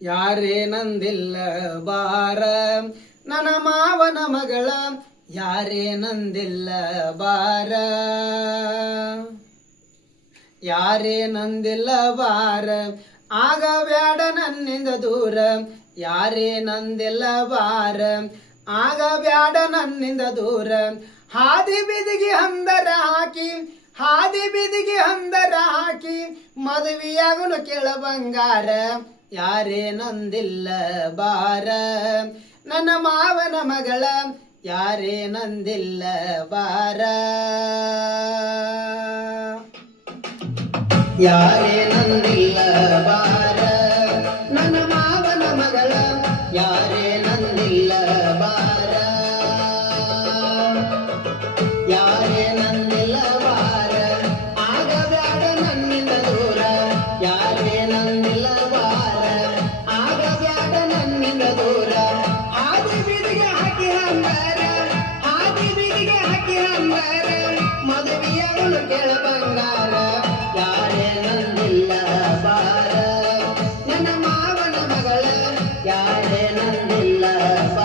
ಯಾರೇ ನಂದಿಲ್ಲ ಬಾರ ನನ್ನ ಮಾವನ ಮಗಳ ಯಾರೇ ನಂದಿಲ್ಲ ಬಾರ ಯಾರೇ ನಂದಿಲ್ಲ ಬಾರ ಆಗ ಬ್ಯಾಡ ನನ್ನಿಂದ ದೂರ. ಯಾರೇ ನಂದಿಲ್ಲ ಬಾರ ಆಗ ಬ್ಯಾಡ ನನ್ನಿಂದ ದೂರ. ಹಾದಿ ಬಿದಿಗೆ ಹಂದರ ಹಾಕಿ, ಹಾದಿ ಬಿದಿಗೆ ಹಂದರ ಹಾಕಿ ಮದುವೆಯಾಗಲು ಕೇಳ ಬಂಗಾರ. ಯಾರೇ ನಂದಿಲ್ಲ ಬಾರ ನನ್ನ ಮಾವನ ಮಗಳ ಯಾರೇ ನಂದಿಲ್ಲ ಬಾರ ಯಾರೇ ನಂದಿಲ್ಲ ಬಾರ ನನ್ನ ಮಾವನ ಮಗಳ ಯಾರೇ ನಂದಿಲ್ಲ ಬಾರ ಯಾರೇ ನಂದಿಲ್ಲ ಕೈಗೆ ಹಾಕಿ ಅಂಬಾರ. ಮದುವೆಯವನು ಕೆಳ ಬಂಗಾರ. ಯಾರೇ ನಂದಿಲ್ಲ ಬಾರ. ನನ್ನ ಮಾವನ ಮಗಳ, ಯಾರೇ ನಂದಿಲ್ಲ ಬಾರ